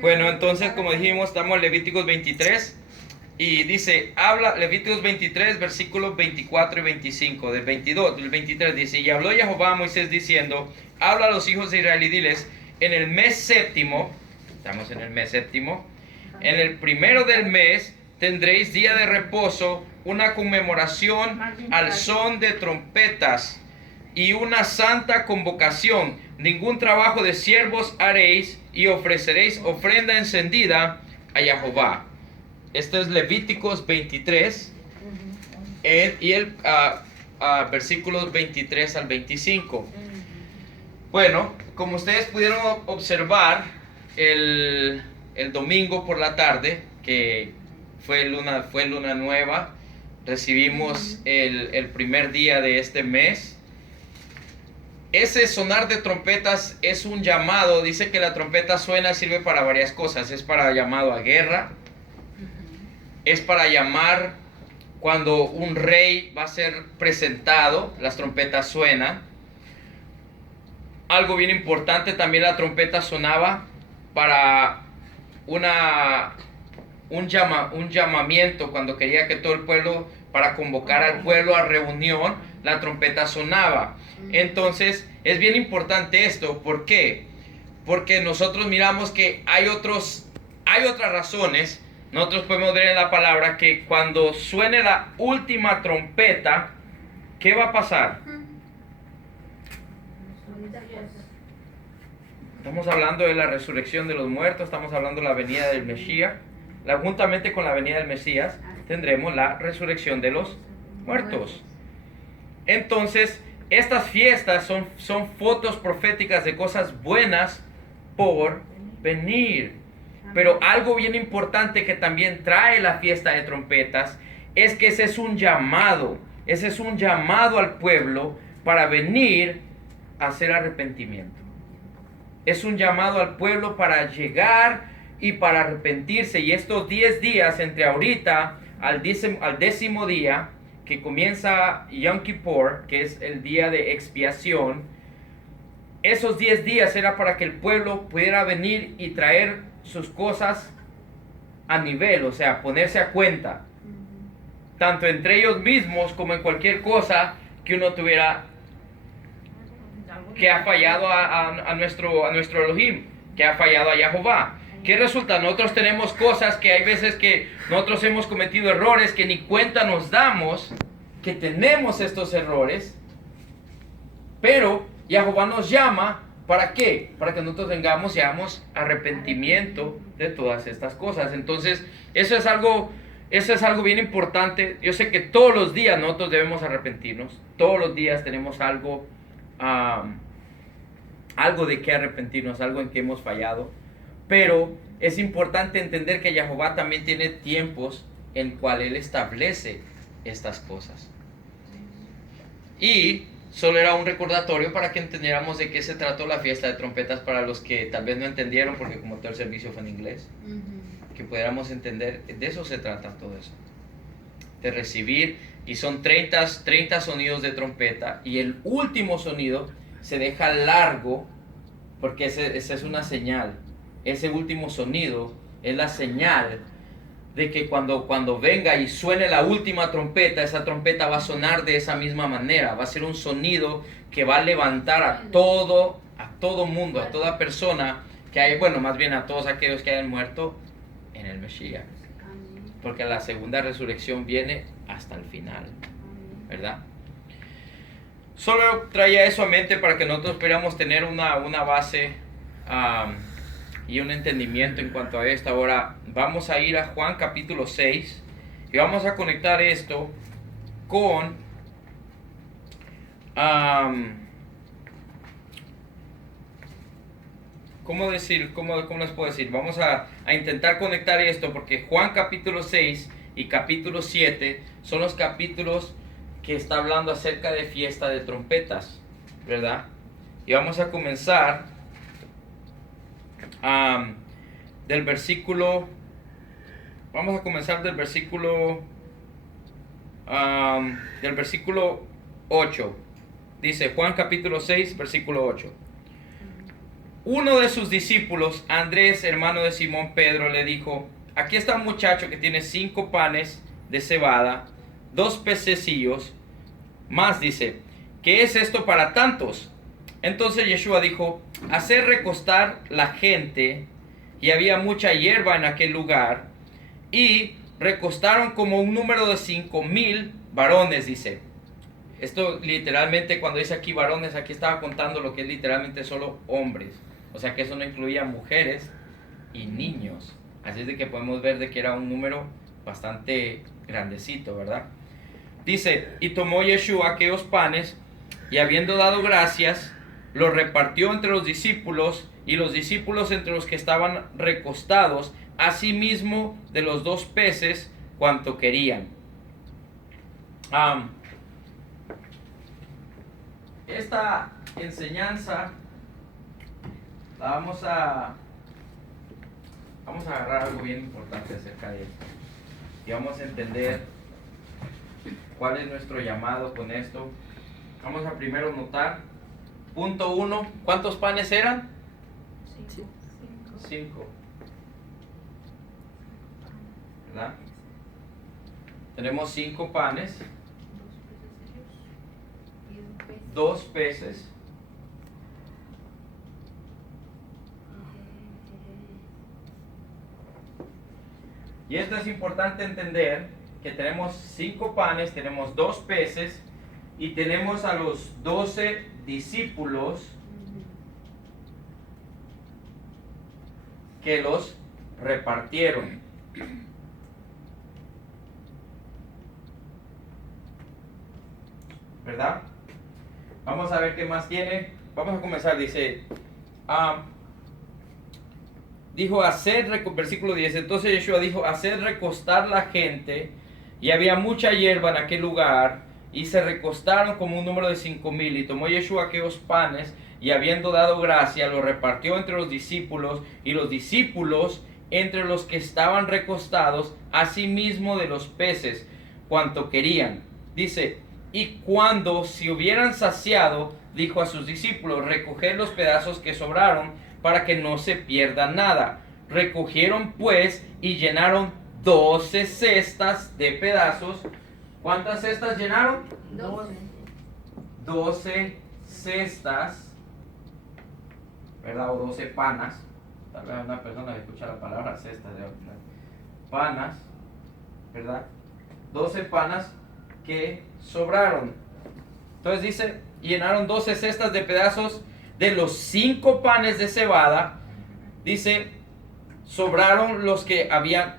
Bueno, entonces, como dijimos, estamos en Levíticos 23. Y dice, habla Levíticos 23, versículos 24 y 25. Del 22, del 23 dice, y habló Jehová a Moisés diciendo, habla a los hijos de Israel y diles, en el mes séptimo, estamos en el mes séptimo, en el primero del mes tendréis día de reposo, una conmemoración al son de trompetas y una santa convocación. Ningún trabajo de siervos haréis y ofreceréis ofrenda encendida a Jehová. Este es Levíticos 23 y el versículos 23 al 25. Bueno, como ustedes pudieron observar el domingo por la tarde, que fue luna nueva, recibimos el primer día de este mes. Ese sonar de trompetas es un llamado. Dice que la trompeta suena, sirve para varias cosas. Es para llamado a guerra. Es para llamar cuando un rey va a ser presentado, las trompetas suenan. Algo bien importante, también la trompeta sonaba para un llamamiento, cuando quería que todo el pueblo, para convocar al pueblo a reunión, la trompeta sonaba. Entonces, es bien importante esto. ¿Por qué? Porque nosotros miramos que hay otras razones. Nosotros podemos ver en la palabra que cuando suene la última trompeta, ¿qué va a pasar? Estamos hablando de la resurrección de los muertos, estamos hablando de la venida del Mesías. Juntamente con la venida del Mesías tendremos la resurrección de los muertos. Entonces, estas fiestas son fotos proféticas de cosas buenas por venir. Pero algo bien importante que también trae la fiesta de trompetas es que ese es un llamado al pueblo para venir a hacer arrepentimiento. Es un llamado al pueblo para llegar y para arrepentirse. Y estos 10 días entre ahorita al décimo día, que comienza Yom Kippur, que es el día de expiación, esos 10 días era para que el pueblo pudiera venir y traer sus cosas a nivel, o sea, ponerse a cuenta, tanto entre ellos mismos como en cualquier cosa que uno tuviera que ha fallado a nuestro Elohim, que ha fallado a Jehová. ¿Qué resulta? Nosotros tenemos cosas que hay veces que nosotros hemos cometido errores que ni cuenta nos damos que tenemos estos errores, pero Jehová nos llama. ¿Para qué? Para que nosotros tengamos y hagamos arrepentimiento de todas estas cosas. Entonces, eso es algo bien importante. Yo sé que todos los días nosotros debemos arrepentirnos. Todos los días tenemos algo de qué arrepentirnos, algo en que hemos fallado. Pero es importante entender que Jehová también tiene tiempos en cual Él establece estas cosas. Y solo era un recordatorio para que entendiéramos de qué se trató la fiesta de trompetas, para los que tal vez no entendieron, porque como todo el servicio fue en inglés, que pudiéramos entender, de eso se trata todo eso, de recibir, y son 30 sonidos de trompeta, y el último sonido se deja largo, porque esa es una señal. Ese último sonido es la señal de que cuando venga y suene la última trompeta, esa trompeta va a sonar de esa misma manera. Va a ser un sonido que va a levantar a todo mundo, a toda persona que hay, bueno, más bien a todos aquellos que hayan muerto en el Mesías. Porque la segunda resurrección viene hasta el final, ¿verdad? Solo traía eso a mente para que nosotros pudiéramos tener una base y un entendimiento en cuanto a esto. Ahora vamos a ir a Juan capítulo 6 y vamos a conectar esto con ¿cómo les puedo decir? Vamos a intentar conectar esto, porque Juan capítulo 6 y capítulo 7 son los capítulos que está hablando acerca de fiesta de trompetas, ¿verdad? Y vamos a comenzar del versículo 8. Dice Juan capítulo 6, versículo 8. uno de sus discípulos, Andrés, hermano de Simón Pedro, le dijo: aquí está un muchacho que tiene 5 panes de cebada, 2 pececillos, más dice, ¿qué es esto para tantos? Entonces Yeshua dijo: hacer recostar la gente, y había mucha hierba en aquel lugar, y recostaron como un número de 5,000 varones, dice. Esto literalmente, cuando dice aquí varones, aquí estaba contando lo que es literalmente solo hombres. O sea que eso no incluía mujeres y niños. Así es de que podemos ver de que era un número bastante grandecito, ¿verdad? Dice, y tomó Yeshua aquellos panes, y habiendo dado gracias, los repartió entre los discípulos, y los discípulos entre los que estaban recostados, asimismo de los 2 peces, cuanto querían. Esta enseñanza la vamos a agarrar algo bien importante acerca de esto, y vamos a entender cuál es nuestro llamado con esto. Vamos a primero notar, punto 1, ¿cuántos panes eran? 5. ¿Verdad? Tenemos 5 panes, 2 peces, y esto es importante entender, que tenemos 5 panes, tenemos 2 peces, y tenemos a los 12 discípulos que los repartieron. ¿Verdad? Vamos a ver qué más tiene. Vamos a comenzar, dice, dijo, versículo 10, entonces Yeshua dijo, hacer recostar la gente, y había mucha hierba en aquel lugar, y se recostaron como un número de 5,000, y tomó Yeshua aquellos panes, y habiendo dado gracia, los repartió entre los discípulos, y los discípulos entre los que estaban recostados, asimismo de los peces, cuanto querían. Dice, y cuando se hubieran saciado, dijo a sus discípulos, recoged los pedazos que sobraron, para que no se pierda nada. Recogieron pues y llenaron 12 cestas de pedazos. ¿Cuántas cestas llenaron? 12 cestas, ¿verdad? O 12 panas. Tal vez una persona que escucha la palabra cestas de panas, ¿verdad? 12 panas que sobraron. Entonces dice, llenaron 12 cestas de pedazos de los 5 panes de cebada. Dice, sobraron los que habían,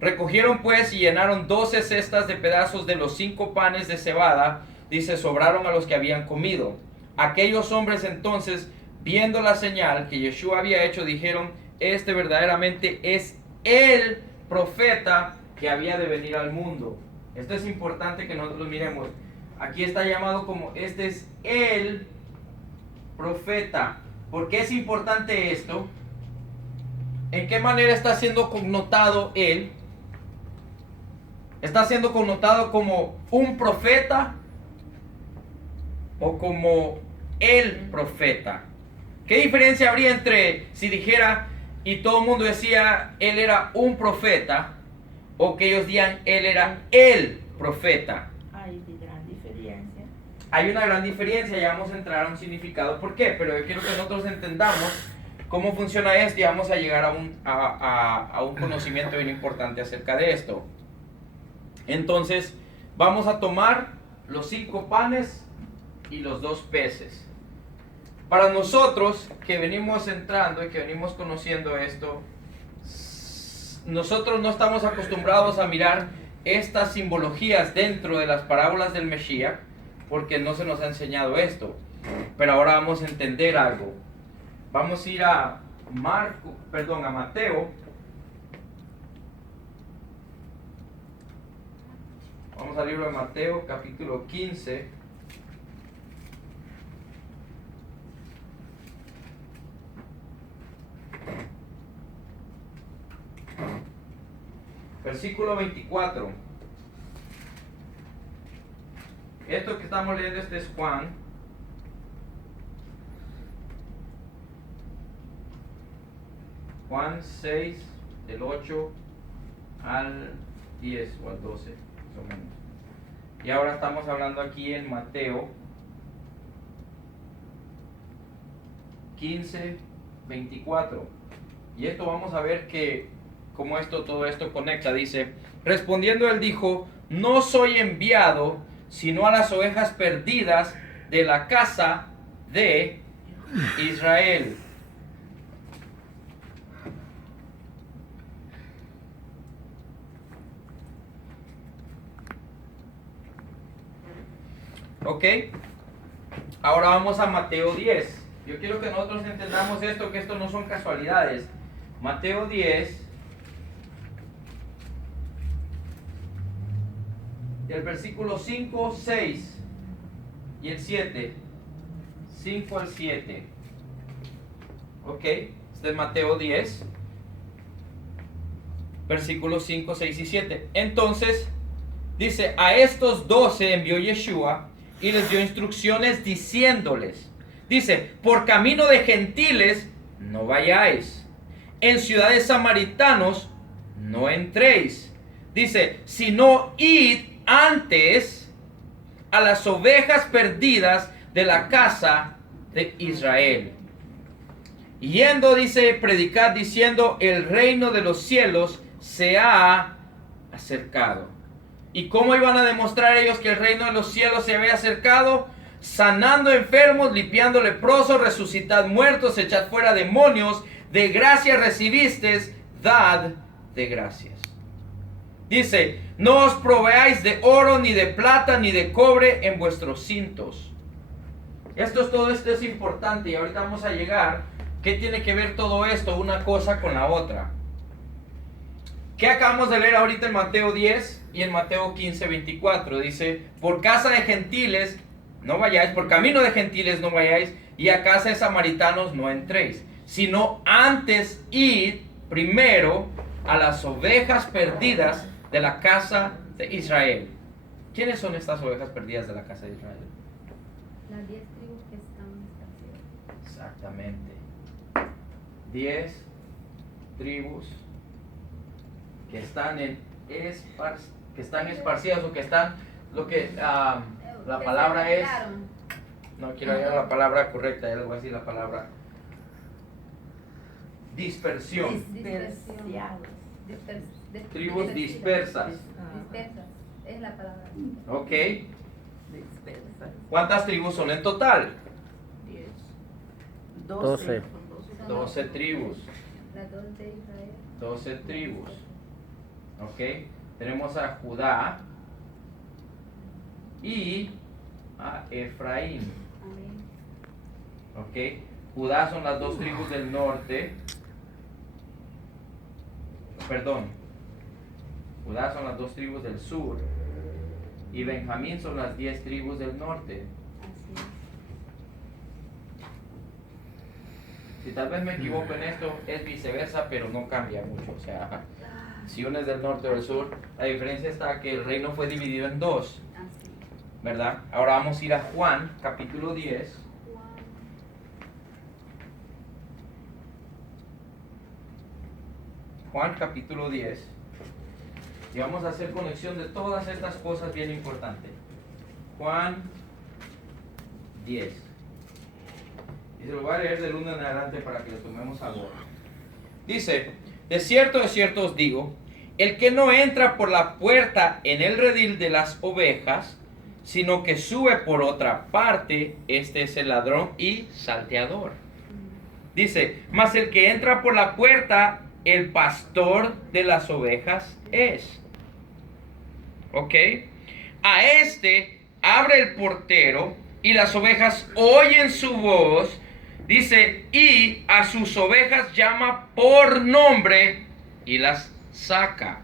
recogieron pues y llenaron 12 cestas de pedazos de los 5 panes de cebada. Dice, sobraron a los que habían comido. Aquellos hombres entonces, viendo la señal que Yeshua había hecho, dijeron, este verdaderamente es el profeta que había de venir al mundo. Esto es importante que nosotros miremos. Aquí está llamado como, este es el profeta. ¿Por qué es importante esto? ¿En qué manera está siendo connotado él? ¿Está siendo connotado como un profeta o como el profeta? ¿Qué diferencia habría entre si dijera y todo el mundo decía él era un profeta, o que ellos digan él era el profeta? Hay una gran diferencia, ya vamos a entrar a un significado. ¿Por qué? Pero yo quiero que nosotros entendamos cómo funciona esto, y vamos a llegar a un conocimiento bien importante acerca de esto. Entonces, vamos a tomar los 5 panes y los 2 peces. Para nosotros que venimos entrando y que venimos conociendo esto, nosotros no estamos acostumbrados a mirar estas simbologías dentro de las parábolas del Mesías, porque no se nos ha enseñado esto. Pero ahora vamos a entender algo. Vamos a ir a Mateo. Vamos al libro de Mateo, capítulo 15. Versículo 24. Esto que estamos leyendo, este es Juan. Juan 6, del 8 al 10 o al 12, más o menos. Y ahora estamos hablando aquí en Mateo 15, 24. Y esto vamos a ver que cómo todo esto conecta. Dice, respondiendo él dijo, no soy enviado sino a las ovejas perdidas de la casa de Israel. Ok, ahora vamos a Mateo 10. Yo quiero que nosotros entendamos esto, que esto no son casualidades. Mateo 10, del versículo 5, 6 y el 7. 5 al 7. Ok, este es Mateo 10, versículos 5, 6 y 7. Entonces, dice, a estos 12 envió Yeshua y les dio instrucciones diciéndoles, dice, por camino de gentiles no vayáis, en ciudades samaritanos no entréis, dice, sino id antes a las ovejas perdidas de la casa de Israel. Yendo, dice, predicad diciendo, el reino de los cielos se ha acercado. ¿Y cómo iban a demostrar ellos que el reino de los cielos se había acercado? Sanando enfermos, limpiando leprosos, resucitad muertos, echad fuera demonios, de gracia recibisteis, dad de gracias. Dice, no os proveáis de oro, ni de plata, ni de cobre en vuestros cintos. Todo esto es importante y ahorita vamos a llegar. ¿Qué tiene que ver todo esto, una cosa con la otra? ¿Qué acabamos de leer ahorita en Mateo 10 y en Mateo 15, 24? Dice, por casa de gentiles no vayáis, por camino de gentiles no vayáis, y a casa de samaritanos no entréis, sino antes id primero a las ovejas perdidas de la casa de Israel. ¿Quiénes son estas ovejas perdidas de la casa de Israel? Las 10 tribus que están esparcidas. Exactamente. 10 tribus que están esparcidas o que están la palabra es, no quiero hallar la palabra correcta, ya les voy a decir la palabra dispersión. Tribus dispersas. Dispersas, es la palabra. Ok. ¿Cuántas tribus son en total? 12. 12 tribus. Las 12 de Israel. 12 tribus. Ok. Tenemos a Judá y a Efraín. Amén. Ok. Judá son las 2 tribus del norte. Perdón. Judá son las 2 tribus del sur. Y Benjamín son las 10 tribus del norte. Así es. Si tal vez me equivoco en esto, es viceversa, pero no cambia mucho. O sea, si uno es del norte o del sur, la diferencia está que el reino fue dividido en 2, Así. ¿verdad? Ahora vamos a ir a Juan, capítulo 10. Juan, capítulo 10. Y vamos a hacer conexión de todas estas cosas bien importantes. Juan 10. Y se lo voy a leer del 1 en adelante para que lo tomemos a gol. Dice, de cierto os digo, el que no entra por la puerta en el redil de las ovejas, sino que sube por otra parte, este es el ladrón y salteador. Dice, mas el que entra por la puerta, el pastor de las ovejas es. ¿Ok? A este abre el portero y las ovejas oyen su voz. Dice, y a sus ovejas llama por nombre y las saca.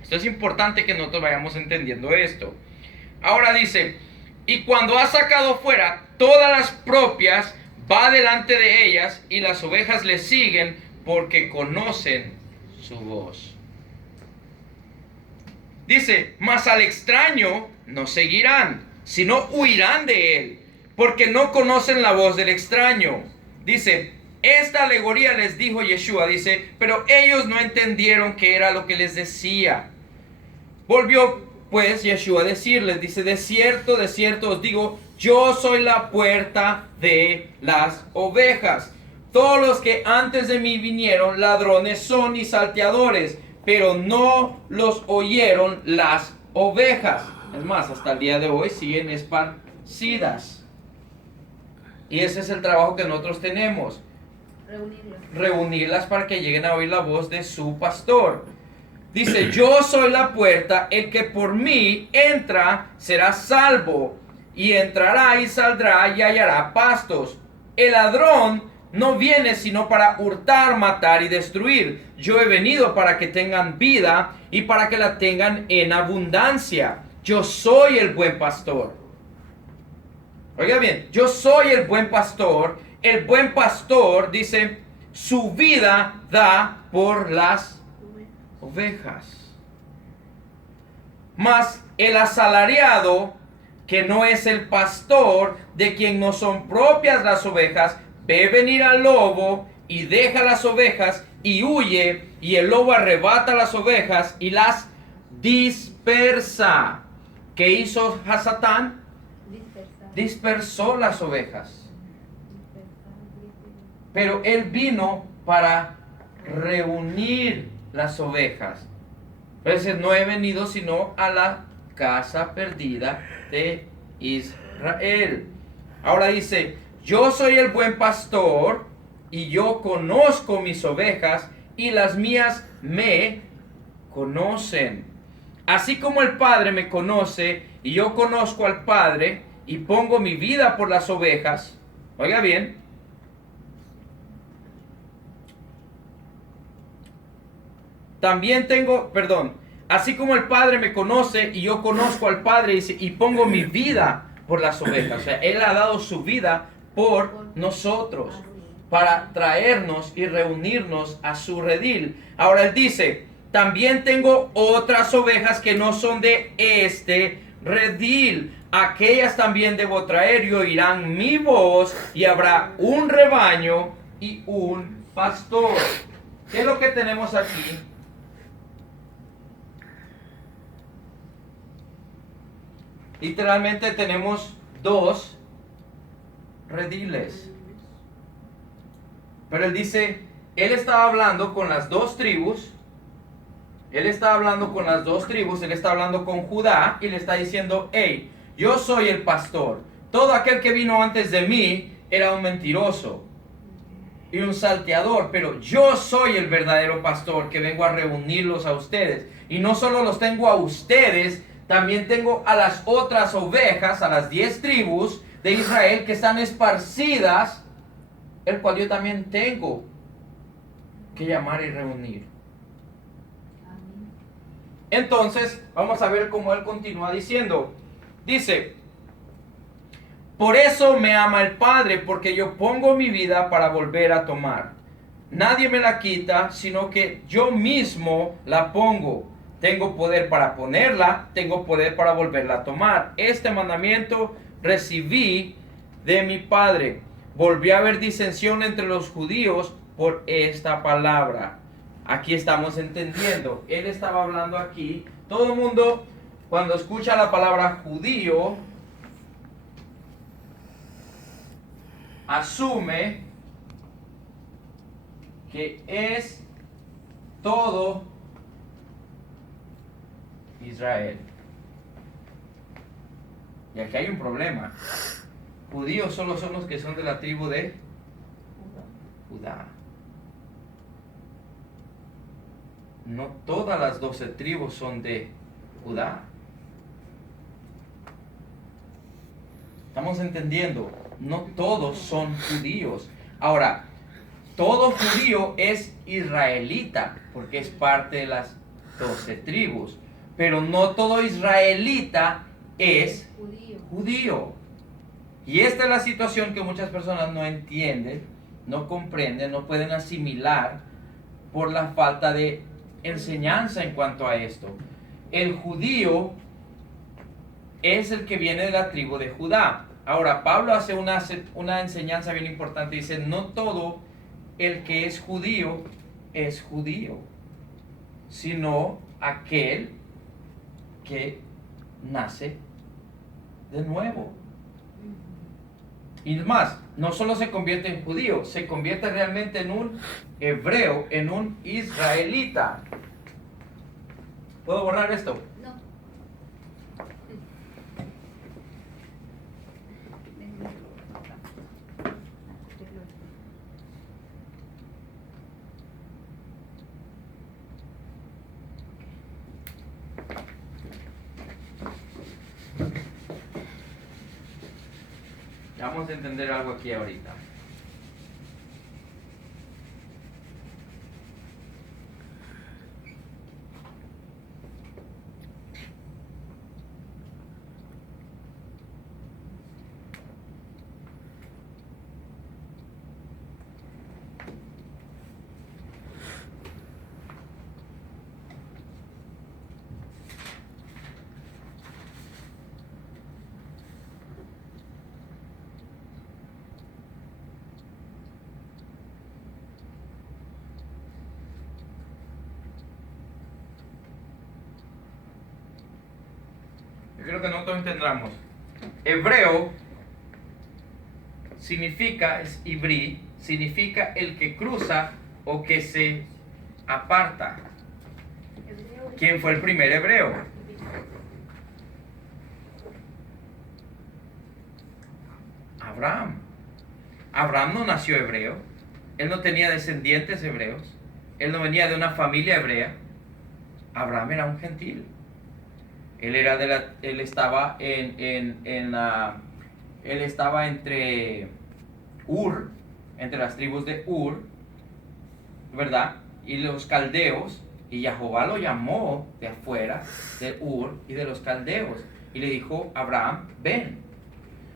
Esto es importante que nosotros vayamos entendiendo esto. Ahora dice, y cuando ha sacado fuera todas las propias, va delante de ellas y las ovejas le siguen porque conocen su voz. Dice, mas al extraño no seguirán, sino huirán de él, porque no conocen la voz del extraño. Dice, Esta alegoría les dijo Yeshua, dice, pero ellos no entendieron qué era lo que les decía. Volvió pues Yeshua a decirles, dice, de cierto os digo, yo soy la puerta de las ovejas. Todos los que antes de mí vinieron, ladrones son y salteadores, pero no los oyeron las ovejas. Es más, hasta el día de hoy siguen esparcidas. Y ese es el trabajo que nosotros tenemos. Reunirlas para que lleguen a oír la voz de su pastor. Dice, yo soy la puerta, el que por mí entra será salvo, y entrará y saldrá y hallará pastos. El ladrón no viene sino para hurtar, matar y destruir. Yo he venido para que tengan vida y para que la tengan en abundancia. Yo soy el buen pastor. Oiga bien, yo soy el buen pastor. El buen pastor, dice, su vida da por las ovejas. Mas el asalariado, que no es el pastor, de quien no son propias las ovejas, ve venir al lobo y deja las ovejas y huye, y el lobo arrebata las ovejas y las dispersa. ¿Qué hizo Hasatán? Dispersó las ovejas. Pero él vino para reunir las ovejas. Entonces no he venido sino a la casa perdida de Israel. Ahora dice, yo soy el buen pastor y yo conozco mis ovejas y las mías me conocen. Así como el Padre me conoce y yo conozco al Padre y pongo mi vida por las ovejas. Oiga bien. También así como el Padre me conoce y yo conozco al Padre y pongo mi vida por las ovejas. O sea, Él ha dado su vida por nosotros para traernos y reunirnos a su redil. Ahora Él dice, también tengo otras ovejas que no son de este redil. Aquellas también debo traer y oirán mi voz y habrá un rebaño y un pastor. ¿Qué es lo que tenemos aquí? Literalmente tenemos dos rediles. Pero él dice, él estaba hablando con las dos tribus. Él está hablando con las dos tribus. Él está hablando con Judá y le está diciendo, hey, yo soy el pastor. Todo aquel que vino antes de mí era un mentiroso y un salteador, pero yo soy el verdadero pastor que vengo a reunirlos a ustedes. Y no solo los tengo a ustedes, también tengo a las otras ovejas, a las 10 tribus de Israel que están esparcidas, el cual yo también tengo que llamar y reunir. Entonces, vamos a ver cómo él continúa diciendo. Dice, por eso me ama el Padre, porque yo pongo mi vida para volver a tomar. Nadie me la quita, sino que yo mismo la pongo. Tengo poder para ponerla, tengo poder para volverla a tomar. Este mandamiento recibí de mi Padre. Volvió a haber disensión entre los judíos por esta palabra. Aquí estamos entendiendo. Él estaba hablando aquí. Todo el mundo, cuando escucha la palabra judío, asume que es todo Israel. Y aquí hay un problema. Judíos solo son los que son de la tribu de Judá. No todas las 12 tribus son de Judá. Estamos entendiendo, no todos son judíos. Ahora, todo judío es israelita, porque es parte de las 12 tribus. Pero no todo israelita es judío. Y esta es la situación que muchas personas no entienden, no comprenden, no pueden asimilar por la falta de enseñanza en cuanto a esto. El judío es el que viene de la tribu de Judá. Ahora, Pablo hace una enseñanza bien importante. Dice, no todo el que es judío, sino aquel que nace de nuevo. Y más, no solo se convierte en judío, se convierte realmente en un hebreo, en un israelita. ¿Puedo borrar esto? No. Vamos a entender algo aquí ahorita. Yo creo que nosotros entendamos. Hebreo significa, es ibrí, significa el que cruza o que se aparta. ¿Quién fue el primer hebreo? Abraham. Abraham no nació hebreo. Él no tenía descendientes hebreos. Él no venía de una familia hebrea. Abraham era un gentil. Él estaba él estaba entre entre las tribus de Ur, ¿verdad? Y los caldeos, y Jehová lo llamó de afuera, de Ur y de los caldeos, y le dijo: Abraham, ven.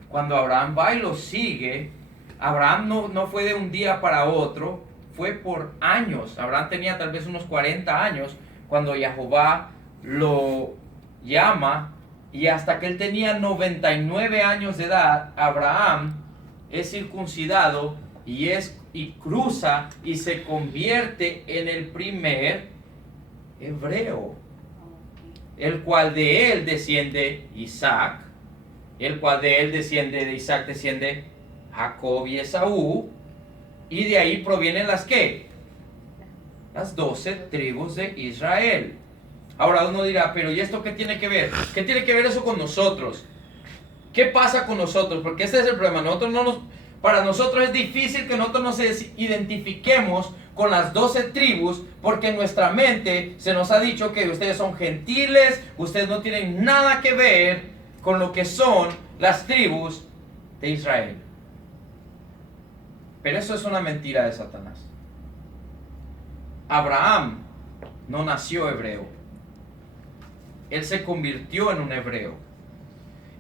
Cuando Abraham va y lo sigue, Abraham no fue de un día para otro, fue por años. Abraham tenía tal vez unos 40 años cuando Jehová lo llama, y hasta que él tenía 99 años de edad, Abraham es circuncidado y cruza y se convierte en el primer hebreo, el cual de él desciende Isaac, el cual de Isaac desciende Jacob y Esaú, y de ahí provienen las ¿qué? Las 12 tribus de Israel. Ahora uno dirá: pero ¿y esto qué tiene que ver? ¿Qué tiene que ver eso con nosotros? ¿Qué pasa con nosotros? Porque este es el problema. Para nosotros es difícil que nosotros nos identifiquemos con las 12 tribus, porque en nuestra mente se nos ha dicho que ustedes son gentiles, ustedes no tienen nada que ver con lo que son las tribus de Israel. Pero eso es una mentira de Satanás. Abraham no nació hebreo. Él se convirtió en un hebreo.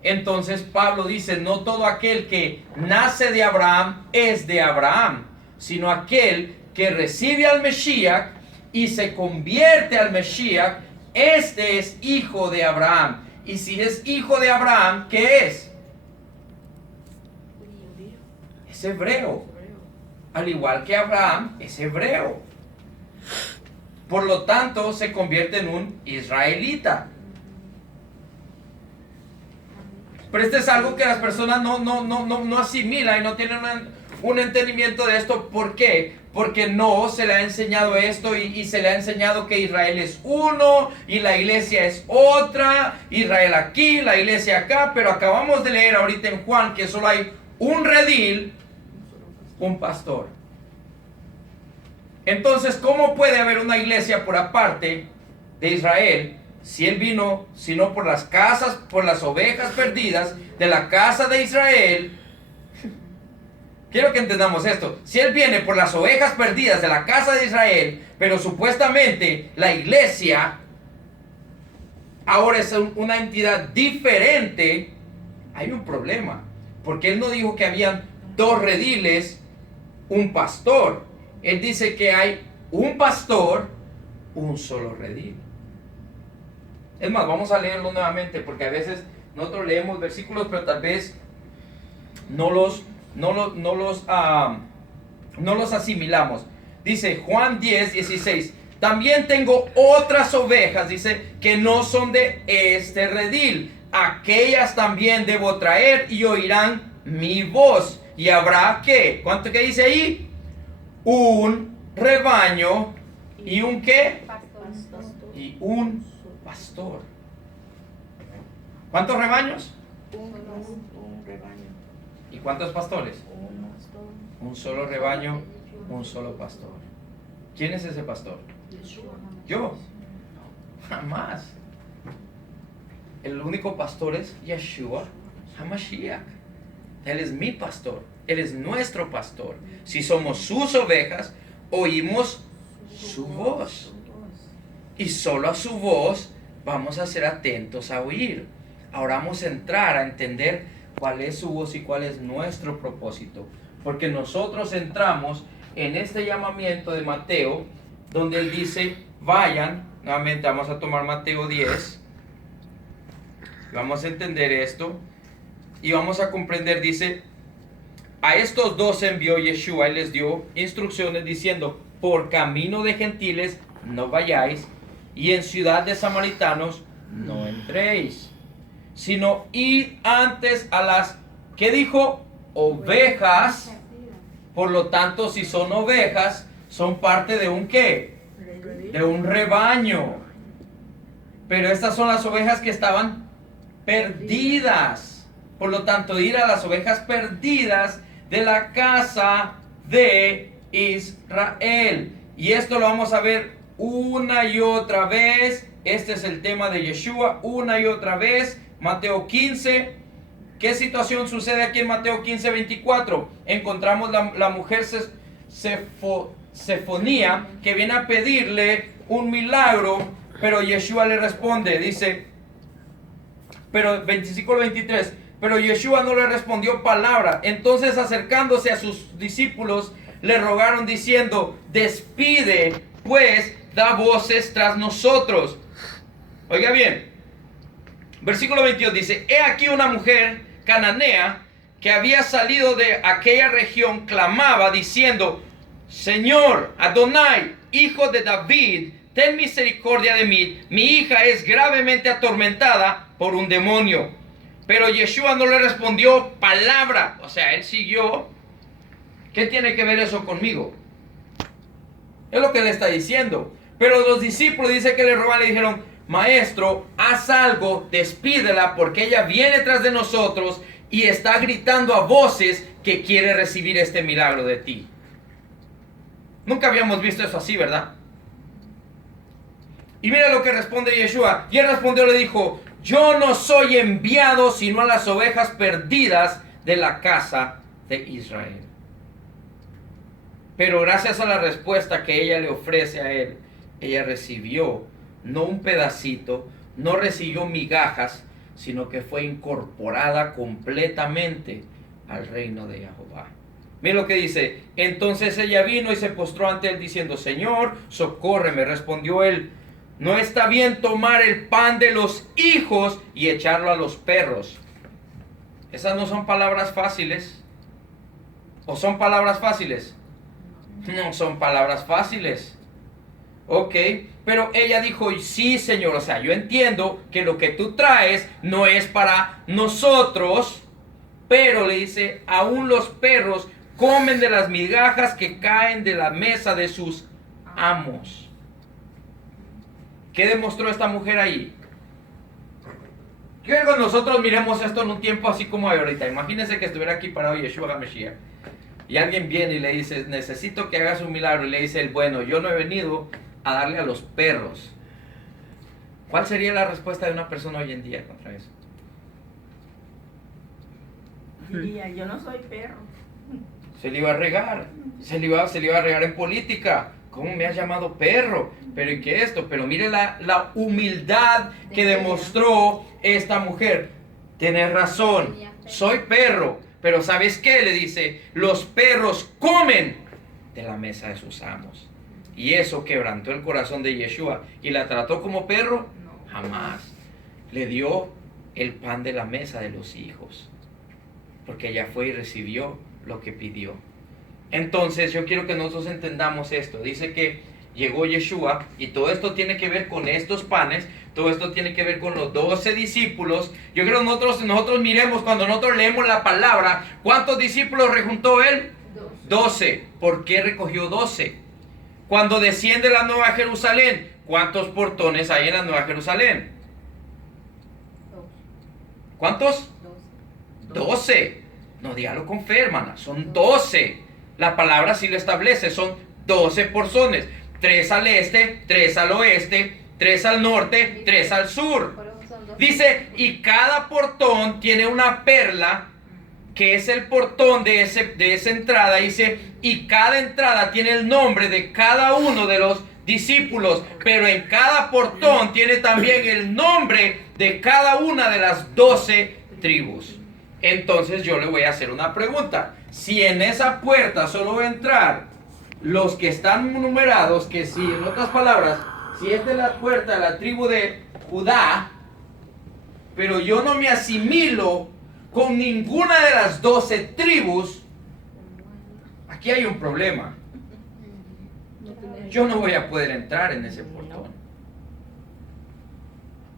Entonces Pablo dice: no todo aquel que nace de Abraham es de Abraham, sino aquel que recibe al Mesías y se convierte al Mesías, este es hijo de Abraham. Y si es hijo de Abraham, ¿qué es? Es hebreo. Al igual que Abraham, es hebreo. Por lo tanto, se convierte en un israelita. Pero esto es algo que las personas no asimilan y no tienen un entendimiento de esto. ¿Por qué? Porque no se le ha enseñado esto y se le ha enseñado que Israel es uno y la iglesia es otra. Israel aquí, la iglesia acá. Pero acabamos de leer ahorita en Juan que solo hay un redil, un pastor. Entonces, ¿cómo puede haber una iglesia por aparte de Israel si él vino, sino por las casas, por las ovejas perdidas de la casa de Israel? Quiero que entendamos esto. Si él viene por las ovejas perdidas de la casa de Israel, pero supuestamente la iglesia ahora es una entidad diferente, hay un problema. Porque él no dijo que habían 2 rediles, un pastor. Él dice que hay un pastor, un solo redil. Es más, vamos a leerlo nuevamente, porque a veces nosotros leemos versículos, pero tal vez no los no los asimilamos. Dice Juan 10:16, también tengo otras ovejas, dice, que no son de este redil. Aquellas también debo traer y oirán mi voz. Y habrá, ¿qué? ¿Cuánto que dice ahí? Un rebaño y un ¿qué? Y un pastor. ¿Cuántos rebaños? Un rebaño. ¿Y cuántos pastores? Uno. Un solo rebaño, un solo pastor. ¿Quién es ese pastor? Yo. Jamás. El único pastor es Yeshua HaMashiach. Él es mi pastor. Él es nuestro pastor. Si somos sus ovejas, oímos su voz. Y solo a su voz vamos a ser atentos a oír. Ahora vamos a entrar a entender cuál es su voz y cuál es nuestro propósito. Porque nosotros entramos en este llamamiento de Mateo, donde él dice, vayan, nuevamente vamos a tomar Mateo 10, vamos a entender esto, y vamos a comprender, dice, a estos dos envió Yeshua y les dio instrucciones diciendo, por camino de gentiles no vayáis, y en ciudad de samaritanos no entréis, sino id antes a las, ¿qué dijo? Ovejas. Por lo tanto, si son ovejas, son parte de un ¿qué? De un rebaño. Pero estas son las ovejas que estaban perdidas. Por lo tanto, ir a las ovejas perdidas de la casa de Israel. Y esto lo vamos a ver una y otra vez. Este es el tema de Yeshua, una y otra vez. Mateo 15. ¿Qué situación sucede aquí en Mateo 15:24? Encontramos la mujer Sefonía que viene a pedirle un milagro, pero Yeshua le responde, dice, pero versículo 23, pero Yeshua no le respondió palabra. Entonces acercándose a sus discípulos, le rogaron diciendo, despide, pues da voces tras nosotros. Oiga bien, versículo 22 dice, he aquí una mujer cananea que había salido de aquella región clamaba diciendo, Señor, Adonai, hijo de David, ten misericordia de mí, mi hija es gravemente atormentada por un demonio. Pero Yeshua no le respondió palabra, o sea, él siguió. ¿Qué tiene que ver eso conmigo? Es lo que le está diciendo. Pero los discípulos, dice que le roban, le dijeron, Maestro, haz algo, despídela porque ella viene tras de nosotros y está gritando a voces que quiere recibir este milagro de ti. Nunca habíamos visto eso así, ¿verdad? Y mira lo que responde Yeshua. Y él respondió, le dijo, yo no soy enviado sino a las ovejas perdidas de la casa de Israel. Pero gracias a la respuesta que ella le ofrece a él, ella recibió no un pedacito, no recibió migajas, sino que fue incorporada completamente al reino de Jehová. Mira lo que dice, entonces ella vino y se postró ante él diciendo, Señor, socórreme. Respondió él, no está bien tomar el pan de los hijos y echarlo a los perros. Esas no son palabras fáciles. ¿O son palabras fáciles? No son palabras fáciles. Ok, pero ella dijo, sí, Señor, o sea, yo entiendo que lo que tú traes no es para nosotros, pero le dice, aún los perros comen de las migajas que caen de la mesa de sus amos. ¿Qué demostró esta mujer ahí? Quiero que nosotros miremos esto en un tiempo así como ahorita. Imagínense que estuviera aquí parado Yeshua HaMashiach y alguien viene y le dice, necesito que hagas un milagro, y le dice, bueno, yo no he venido a darle a los perros. ¿Cuál sería la respuesta de una persona hoy en día contra eso? Diría, yo no soy perro. Se le iba a regar, se le iba a regar en política. ¿Cómo me has llamado perro? Pero ¿y qué esto? Pero mire la humildad que demostró esta mujer. Tienes razón, soy perro, pero ¿sabes qué? Le dice, los perros comen de la mesa de sus amos. Y eso quebrantó el corazón de Yeshua. ¿Y la trató como perro? Jamás. Le dio el pan de la mesa de los hijos. Porque ella fue y recibió lo que pidió. Entonces yo quiero que nosotros entendamos esto. Dice que llegó Yeshua y todo esto tiene que ver con estos panes, todo esto tiene que ver con los 12 discípulos. Yo creo que nosotros miremos cuando nosotros leemos la palabra, ¿cuántos discípulos rejuntó él? 12. ¿Por qué recogió 12? Cuando desciende la Nueva Jerusalén, ¿cuántos portones hay en la Nueva Jerusalén? ¿Cuántos? 12. No, dígalo con fe, hermana. Son 12. La palabra sí lo establece. Son 12 portones. 3 al este, 3 al oeste, 3 al norte, 3 al sur. Dice, y cada portón tiene una perla, que es el portón de esa entrada. Dice, y cada entrada tiene el nombre de cada uno de los discípulos, pero en cada portón tiene también el nombre de cada una de las 12 tribus. Entonces yo le voy a hacer una pregunta. Si en esa puerta solo va a entrar los que están numerados, que si, en otras palabras, si esta es la puerta de la tribu de Judá, pero yo no me asimilo con ninguna de las 12 tribus, aquí hay un problema. Yo no voy a poder entrar en ese portón.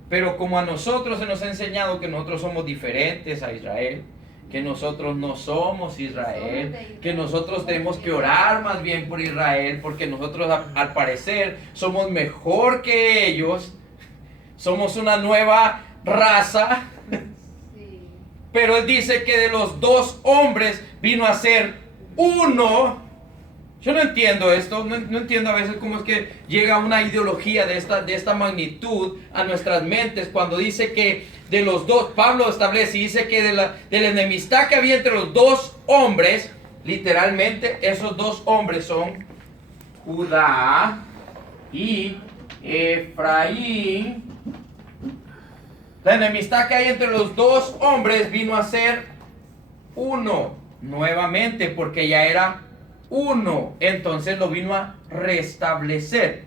Pero como a nosotros se nos ha enseñado que nosotros somos diferentes a Israel, que nosotros no somos Israel, que nosotros tenemos que orar más bien por Israel, porque nosotros al parecer somos mejor que ellos, somos una nueva raza. Pero él dice que de los 2 hombres vino a ser uno. Yo no entiendo esto, no entiendo a veces cómo es que llega una ideología de esta magnitud a nuestras mentes cuando dice que de los 2, Pablo establece y dice que de la enemistad que había entre los 2 hombres, literalmente esos 2 hombres son Judá y Efraín. La enemistad que hay entre los 2 hombres vino a ser uno nuevamente porque ya era uno, entonces lo vino a restablecer.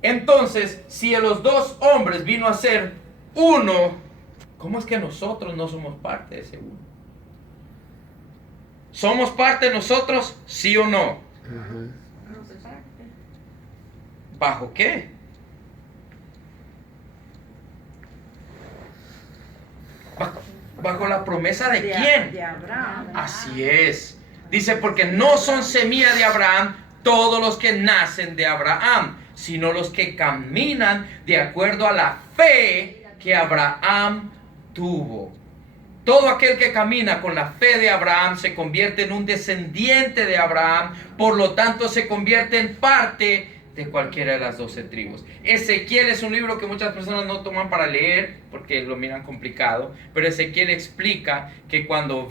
Entonces, si de los 2 hombres vino a ser uno, ¿cómo es que nosotros no somos parte de ese uno? ¿Somos parte nosotros, sí o no? ¿Bajo qué? ¿Bajo la promesa de quién? De Abraham. Así es. Dice, porque no son semilla de Abraham todos los que nacen de Abraham, sino los que caminan de acuerdo a la fe que Abraham tuvo. Todo aquel que camina con la fe de Abraham se convierte en un descendiente de Abraham, por lo tanto se convierte en parte de cualquiera de las 12 tribus. Ezequiel es un libro que muchas personas no toman para leer porque lo miran complicado, pero Ezequiel explica que cuando